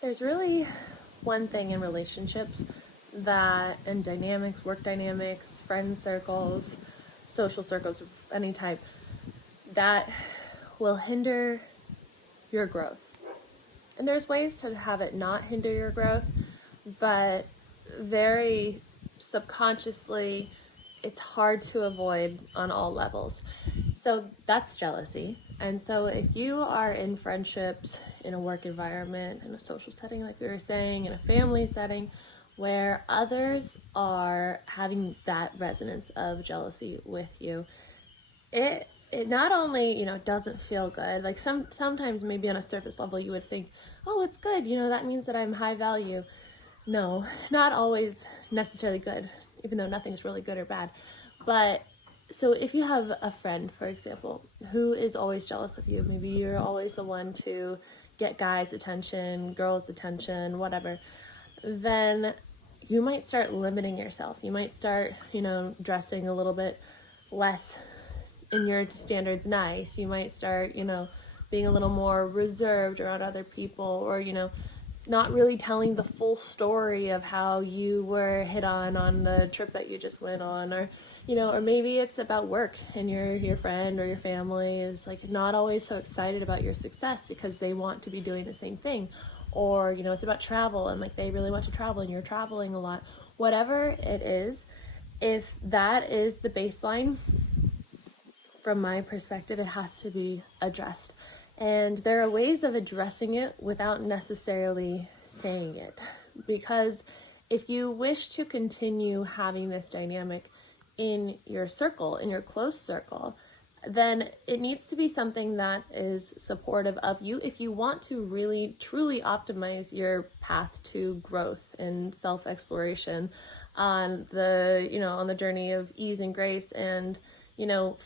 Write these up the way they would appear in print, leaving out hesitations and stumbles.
There's really one thing in relationships and dynamics, work dynamics, friend circles, social circles of any type, that will hinder your growth. And there's ways to have it not hinder your growth, but very subconsciously, it's hard to avoid on all levels. So that's jealousy. And so if you are in friendships, in a work environment, in a social setting, like we were saying, in a family setting, where others are having that resonance of jealousy with you, it not only, doesn't feel good. Like sometimes maybe on a surface level you would think, oh, it's good, that means that I'm high value. No, not always necessarily good, even though nothing's really good or bad. But so if you have a friend, for example, who is always jealous of you, maybe you're always the one to get guys' attention, girls' attention, whatever, then you might start limiting yourself. You might start, dressing a little bit less in your standards nice. You might start, being a little more reserved around other people, or, not really telling the full story of how you were hit on the trip that you just went on, or or maybe it's about work and your friend or your family is like not always so excited about your success because they want to be doing the same thing, or it's about travel and like they really want to travel and you're traveling a lot. Whatever it is, if that is the baseline, from my perspective, it has to be addressed. And there are ways of addressing it without necessarily saying it. Because if you wish to continue having this dynamic in your circle, in your close circle, then it needs to be something that is supportive of you if you want to really, truly optimize your path to growth and self-exploration on the journey of ease and grace, and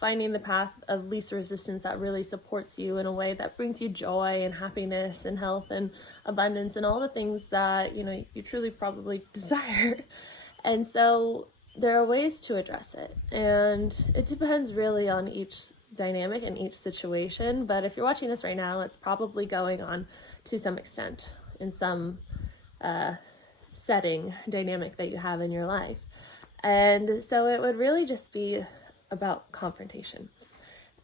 finding the path of least resistance that really supports you in a way that brings you joy and happiness and health and abundance and all the things that, you truly probably desire. And so there are ways to address it. And it depends really on each dynamic and each situation. But if you're watching this right now, it's probably going on to some extent in some setting, dynamic that you have in your life. And so it would really just be about confrontation.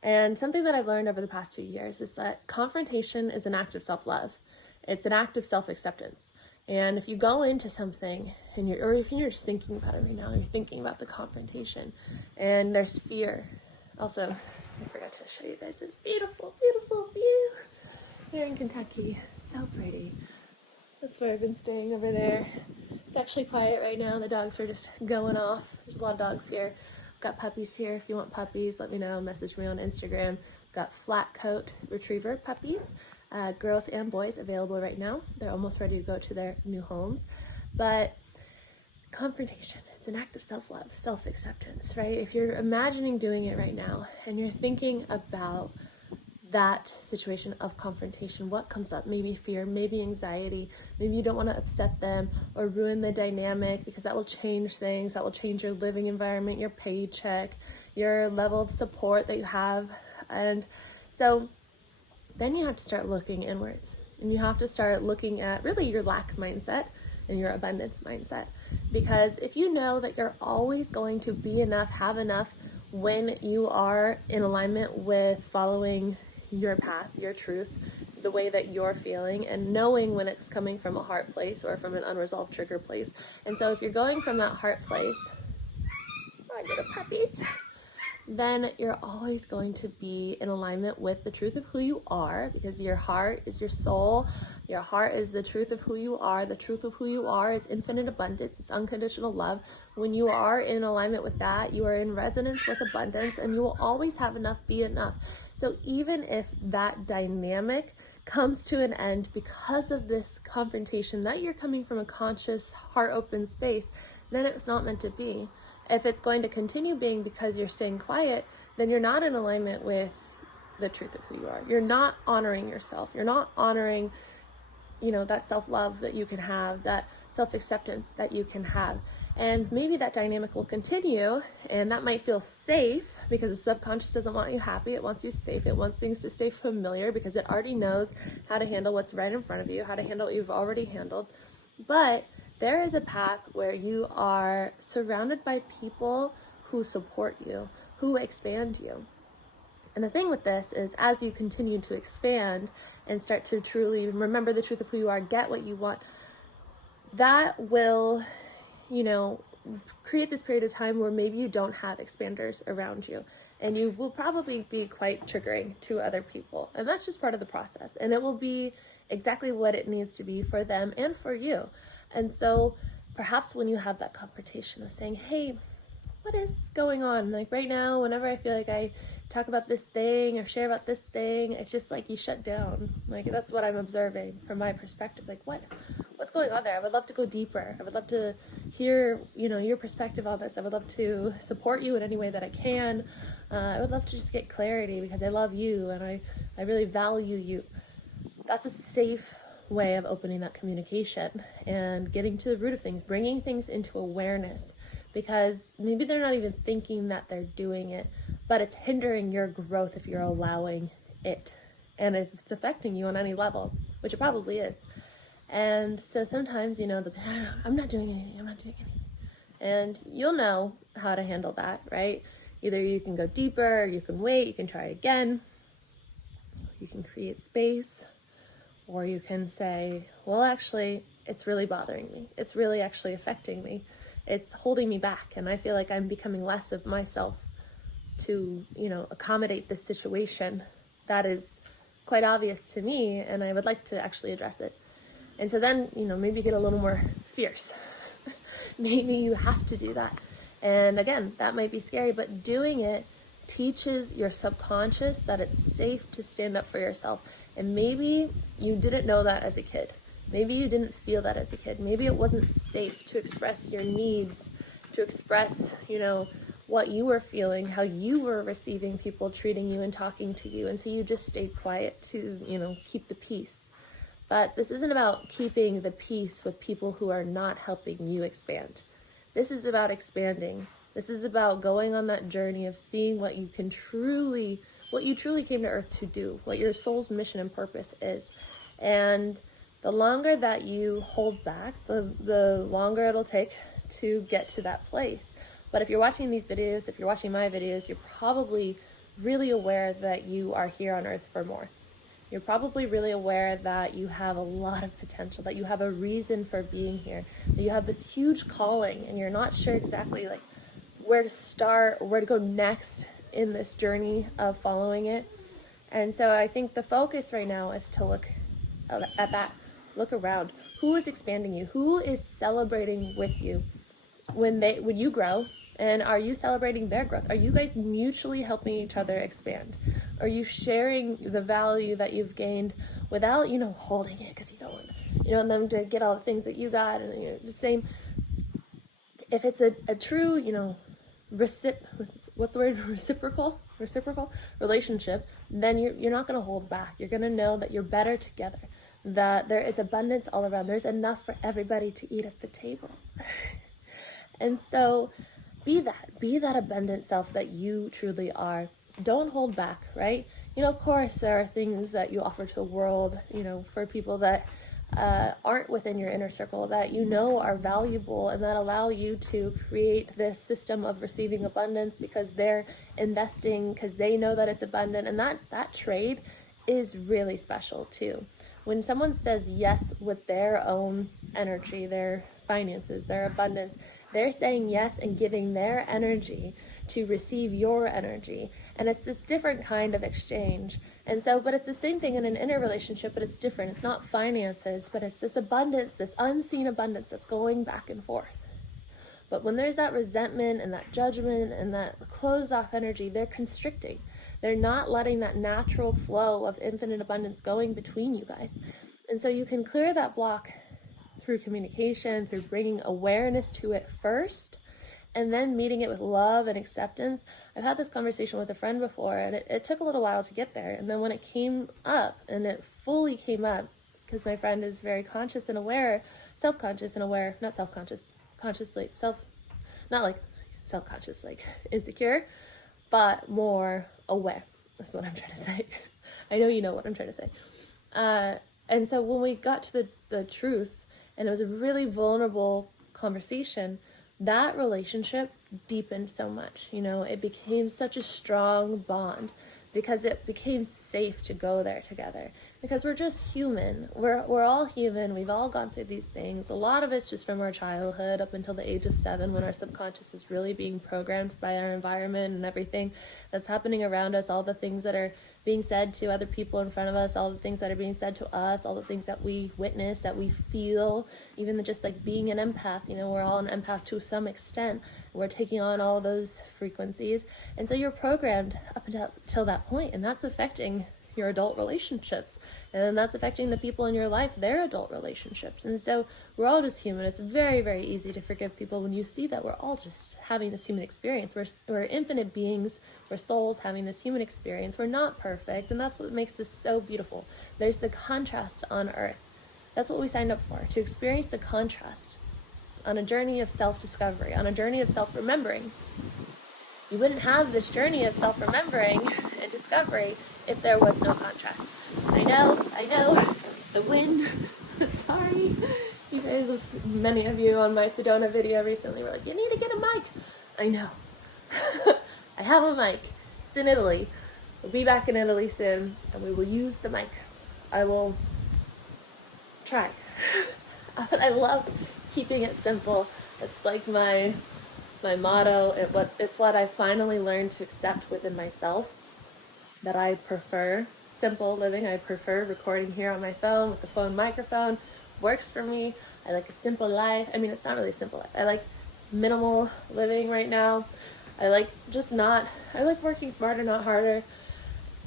And something that I've learned over the past few years is that confrontation is an act of self-love. It's an act of self-acceptance. And if you go into something or if you're just thinking about it right now, you're thinking about the confrontation and there's fear. Also, I forgot to show you guys this beautiful, beautiful view here in Kentucky. So pretty. That's where I've been staying over there. It's actually quiet right now. The dogs are just going off. There's a lot of dogs here. Got puppies here. If you want puppies, let me know. Message me on Instagram. Got flat coat retriever puppies, girls and boys, available right now. They're almost ready to go to their new homes. But confrontation, it's an act of self-love, self-acceptance, right? If you're imagining doing it right now and you're thinking about that situation of confrontation, what comes up? Maybe fear, maybe anxiety, maybe you don't want to upset them or ruin the dynamic, because that will change things, that will change your living environment, your paycheck, your level of support that you have. And so then you have to start looking inwards, and you have to start looking at really your lack mindset and your abundance mindset. Because if you know that you're always going to be enough, have enough, when you are in alignment with following your path, your truth, the way that you're feeling, and knowing when it's coming from a heart place or from an unresolved trigger place. And so if you're going from that heart place, oh, little puppies, then you're always going to be in alignment with the truth of who you are, because your heart is your soul. Your heart is the truth of who you are. The truth of who you are is infinite abundance. It's unconditional love. When you are in alignment with that, you are in resonance with abundance, and you will always have enough, be enough. So even if that dynamic comes to an end because of this confrontation, that you're coming from a conscious, heart open space, then it's not meant to be. If it's going to continue being because you're staying quiet, then you're not in alignment with the truth of who you are. You're not honoring yourself. You're not honoring, that self-love that you can have, that self-acceptance that you can have. And maybe that dynamic will continue, and that might feel safe because the subconscious doesn't want you happy. It wants you safe. It wants things to stay familiar because it already knows how to handle what's right in front of you, how to handle what you've already handled. But there is a path where you are surrounded by people who support you, who expand you. And the thing with this is, as you continue to expand and start to truly remember the truth of who you are, get what you want, that will, create this period of time where maybe you don't have expanders around you, and you will probably be quite triggering to other people. And that's just part of the process, and it will be exactly what it needs to be for them and for you. And so perhaps when you have that confrontation of saying, hey, what is going on? Like right now, whenever I feel like I talk about this thing or share about this thing, it's just like you shut down. Like, that's what I'm observing from my perspective. Like, what's going on there? I would love to go deeper. I would love to hear, your perspective on this. I would love to support you in any way that I can. I would love to just get clarity because I love you and I really value you. That's a safe way of opening that communication and getting to the root of things, bringing things into awareness, because maybe they're not even thinking that they're doing it, but it's hindering your growth if you're allowing it, and if it's affecting you on any level, which it probably is. And so sometimes, I'm not doing anything, and you'll know how to handle that, right? Either you can go deeper, or you can wait, you can try again, you can create space, or you can say, well, actually, it's really bothering me. It's really actually affecting me. It's holding me back, and I feel like I'm becoming less of myself to, accommodate this situation that is quite obvious to me, and I would like to actually address it. And so then, maybe get a little more fierce. Maybe you have to do that. And again, that might be scary, but doing it teaches your subconscious that it's safe to stand up for yourself. And maybe you didn't know that as a kid. Maybe you didn't feel that as a kid. Maybe it wasn't safe to express your needs, to express, what you were feeling, how you were receiving people treating you and talking to you. And so you just stayed quiet to, keep the peace. But this isn't about keeping the peace with people who are not helping you expand. This is about expanding. This is about going on that journey of seeing what you truly came to earth to do, what your soul's mission and purpose is. And the longer that you hold back, the longer it'll take to get to that place. But if you're watching these videos, if you're watching my videos, you're probably really aware that you are here on earth for more. You're probably really aware that you have a lot of potential, that you have a reason for being here, that you have this huge calling, and you're not sure exactly where to start or where to go next in this journey of following it. And so I think the focus right now is to look at that, look around. Who is expanding you? Who is celebrating with you when you grow? And are you celebrating their growth? Are you guys mutually helping each other expand? Are you sharing the value that you've gained without, holding it because you don't want them to get all the things that you got? And you're just saying, if it's a true, reciprocal relationship, then you're not going to hold back. You're going to know that you're better together, that there is abundance all around. There's enough for everybody to eat at the table. And so be that abundant self that you truly are. Don't hold back, right? Of course, there are things that you offer to the world, for people that aren't within your inner circle, that are valuable and that allow you to create this system of receiving abundance because they're investing, because they know that it's abundant. And that trade is really special too. When someone says yes with their own energy, their finances, their abundance, they're saying yes and giving their energy to receive your energy. And it's this different kind of exchange. And so, but it's the same thing in an inner relationship, but it's different. It's not finances, but it's this abundance, this unseen abundance that's going back and forth. But when there's that resentment and that judgment and that closed off energy, they're constricting. They're not letting that natural flow of infinite abundance going between you guys. And so you can clear that block through communication, through bringing awareness to it first, and then meeting it with love and acceptance. I've had this conversation with a friend before, and it took a little while to get there. And then when it came up, and it fully came up, because my friend is very conscious and aware, self-conscious and aware, not self-conscious, consciously not like self-conscious, like insecure, but more aware. That's what I'm trying to say. I know you know what I'm trying to say. And so when we got to the truth, and it was a really vulnerable conversation, that relationship deepened so much. You know, it became such a strong bond because it became safe to go there together. Because we're just human. We're all human. We've all gone through these things. A lot of it's just from our childhood up until the age of 7, when our subconscious is really being programmed by our environment and everything that's happening around us, all the things that are being said to other people in front of us, all the things that are being said to us, all the things that we witness, that we feel, even just like being an empath. You know, we're all an empath to some extent. We're taking on all those frequencies. And so you're programmed up until that point, and that's affecting your adult relationships, and then that's affecting the people in your life, their adult relationships. And so we're all just human. It's very, very easy to forgive people when you see that we're all just having this human experience. We're infinite beings, we're souls having this human experience. We're not perfect, and that's what makes this so beautiful. There's the contrast on earth. That's what we signed up for, to experience the contrast on a journey of self-discovery, on a journey of self-remembering. You wouldn't have this journey of self-remembering and discovery if there was no contrast. I know, the wind, sorry. You guys, many of you on my Sedona video recently were like, you need to get a mic. I know. I have a mic. It's in Italy. We'll be back in Italy soon, and we will use the mic. I will try. But I love keeping it simple. It's like my motto. It's what I finally learned to accept within myself, that I prefer simple living. I prefer recording here on my phone with the phone microphone. Works for me. I like a simple life. I mean, it's not really a simple life. I like minimal living right now. I like working smarter, not harder.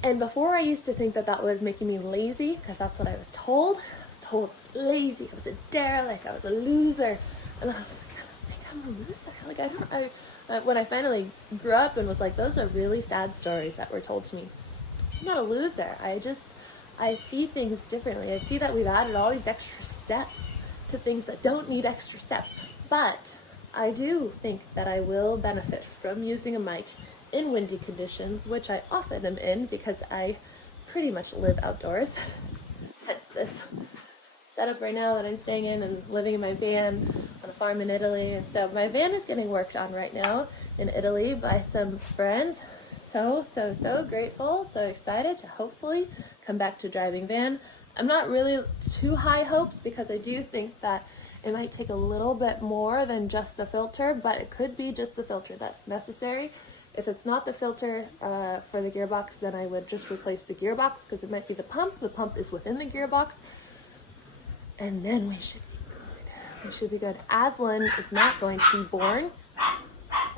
And before, I used to think that was making me lazy, because that's what I was told. I was told I was lazy, I was a derelict, I was a loser. And I was like, I don't think I'm a loser. Like, when I finally grew up and was like, those are really sad stories that were told to me. I'm not a loser. I see things differently. I see that we've added all these extra steps to things that don't need extra steps. But I do think that I will benefit from using a mic in windy conditions, which I often am in because I pretty much live outdoors. Hence this setup right now that I'm staying in and living in my van on a farm in Italy. And so my van is getting worked on right now in Italy by some friends. So grateful, so excited to hopefully come back to driving van. I'm not really too high hopes, because I do think that it might take a little bit more than just the filter, but it could be just the filter that's necessary. If it's not the filter for the gearbox, then I would just replace the gearbox, because it might be the pump. The pump is within the gearbox. And then we should be good. We should be good. Aslan is not going to be born.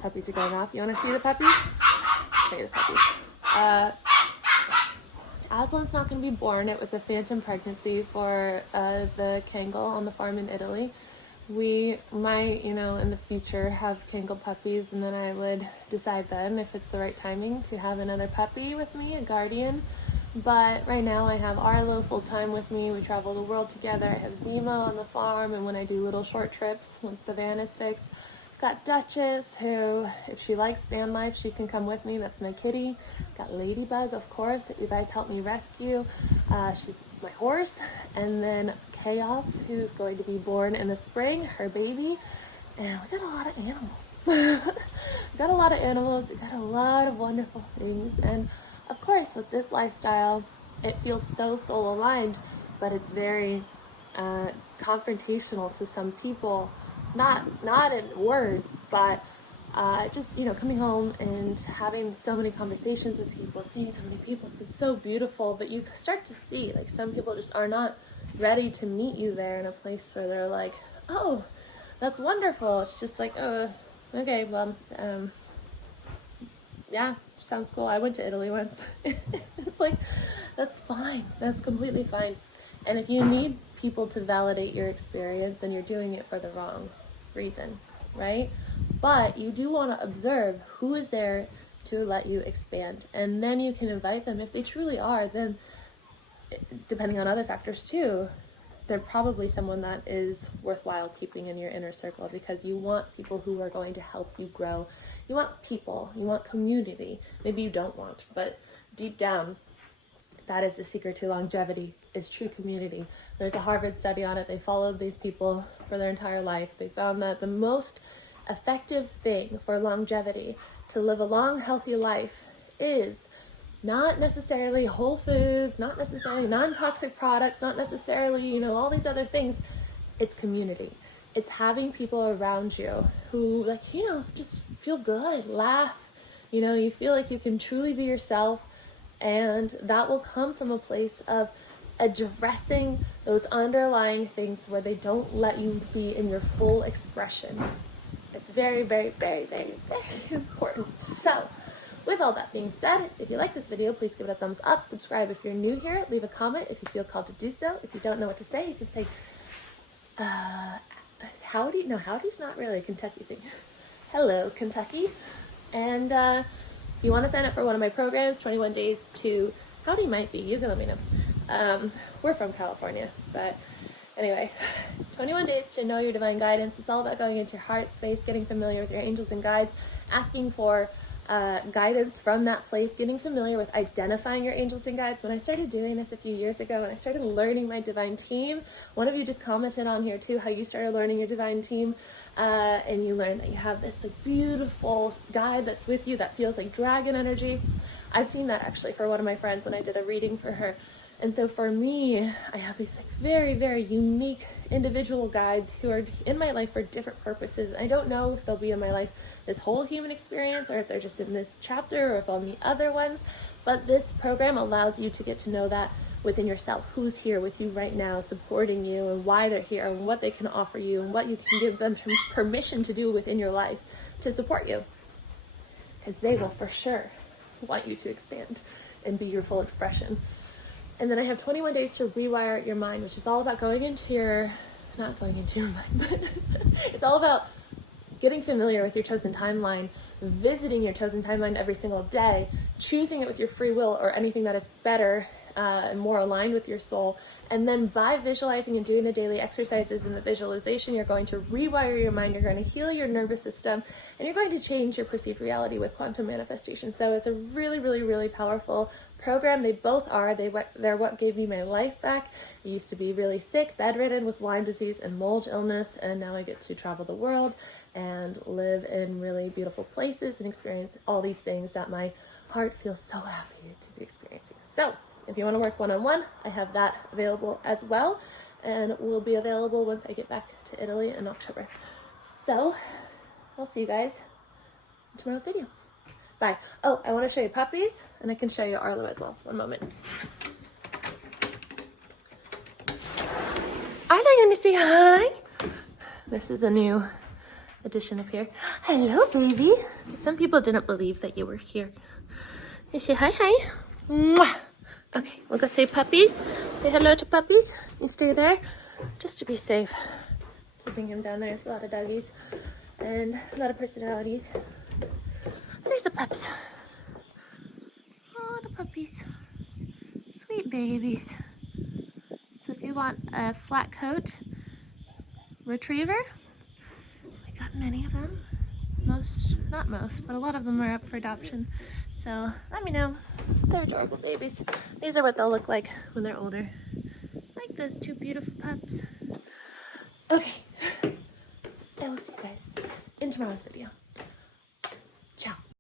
Puppies are going off. You want to see the puppies? Show you the puppies. Aslan's not going to be born. It was a phantom pregnancy for the Kangal on the farm in Italy. We might, in the future have Kangal puppies, and then I would decide then if it's the right timing to have another puppy with me, a guardian. But right now I have Arlo full-time with me. We travel the world together. I have Zemo on the farm, and when I do little short trips, once the van is fixed, I've got Duchess, who, if she likes van life, she can come with me. That's my kitty. I've got Ladybug, of course, that you guys helped me rescue. She's my horse. And then Chaos, who's going to be born in the spring, her baby. And we got a lot of animals. We got a lot of animals. We got a lot of wonderful things. And of course, with this lifestyle, it feels so soul-aligned, but it's very confrontational to some people. Not in words, but just, coming home and having so many conversations with people, seeing so many people, it's been so beautiful. But you start to see, like, some people just are not ready to meet you there in a place where they're like, oh, that's wonderful. It's just like, oh, okay, well, yeah, sounds cool. I went to Italy once. It's like, that's fine. That's completely fine. And if you need people to validate your experience, then you're doing it for the wrong reason, right? But you do want to observe who is there to let you expand, and then you can invite them. If they truly are, then, depending on other factors too, they're probably someone that is worthwhile keeping in your inner circle, because you want people who are going to help you grow. You want people, you want community. Maybe you don't want, but deep down, that is the secret to longevity, is true community. There's a Harvard study on it. They followed these people for their entire life. They found that the most effective thing for longevity, to live a long, healthy life, is not necessarily whole foods, not necessarily non-toxic products, not necessarily, all these other things. It's community. It's having people around you who, just feel good, laugh, you feel like you can truly be yourself. And that will come from a place of addressing those underlying things where they don't let you be in your full expression. It's very, very, very, very, very important. So, with all that being said, if you like this video, please give it a thumbs up. Subscribe if you're new here. Leave a comment if you feel called to do so. If you don't know what to say, you can say, howdy? No, howdy's not really a Kentucky thing. Hello, Kentucky. And if you want to sign up for one of my programs, 21 Days to Howdy might be, you can let me know. We're from California, but anyway, 21 Days to Know Your Divine Guidance. It's all about going into your heart space, getting familiar with your angels and guides, asking for guidance from that place, getting familiar with identifying your angels and guides. When I started doing this a few years ago, and I started learning my divine team, one of you just commented on here too, how you started learning your divine team, and you learned that you have this beautiful guide that's with you that feels like dragon energy. I've seen that actually for one of my friends when I did a reading for her. And so for me, I have these very, very unique individual guides who are in my life for different purposes. I don't know if they'll be in my life this whole human experience, or if they're just in this chapter, or if I'll meet other ones. But this program allows you to get to know that within yourself. Who's here with you right now, supporting you, and why they're here, and what they can offer you, and what you can give them permission to do within your life to support you. Because they will for sure want you to expand and be your full expression. And then I have 21 days to rewire your mind, which is all about going into your, not going into your mind, but it's all about getting familiar with your chosen timeline, visiting your chosen timeline every single day, choosing it with your free will or anything that is better and more aligned with your soul. And then by visualizing and doing the daily exercises and the visualization, you're going to rewire your mind, you're going to heal your nervous system, and you're going to change your perceived reality with quantum manifestation. So it's a really, really, really powerful program. They both are. They're what gave me my life back. I used to be really sick, bedridden with Lyme disease and mold illness, and now I get to travel the world and live in really beautiful places and experience all these things that my heart feels so happy to be experiencing. So if you want to work one-on-one, I have that available as well, and will be available once I get back to Italy in October. So I'll see you guys in tomorrow's video. Bye. Oh, I want to show you puppies, and I can show you Arlo as well. One moment. Are they going to say hi? This is a new addition up here. Hello, baby. Some people didn't believe that you were here. You say hi, hi. Mwah. Okay, we'll go say puppies. Say hello to puppies. You stay there, just to be safe. Keeping him down there. There's a lot of doggies and a lot of personalities. There's the pups. Oh, the puppies. Sweet babies. So if you want a flat coat retriever, we got many of them. Not most, but a lot of them are up for adoption. So let me know. They're adorable babies. These are what they'll look like when they're older. Like those two beautiful pups. Okay. I will see you guys in tomorrow's video.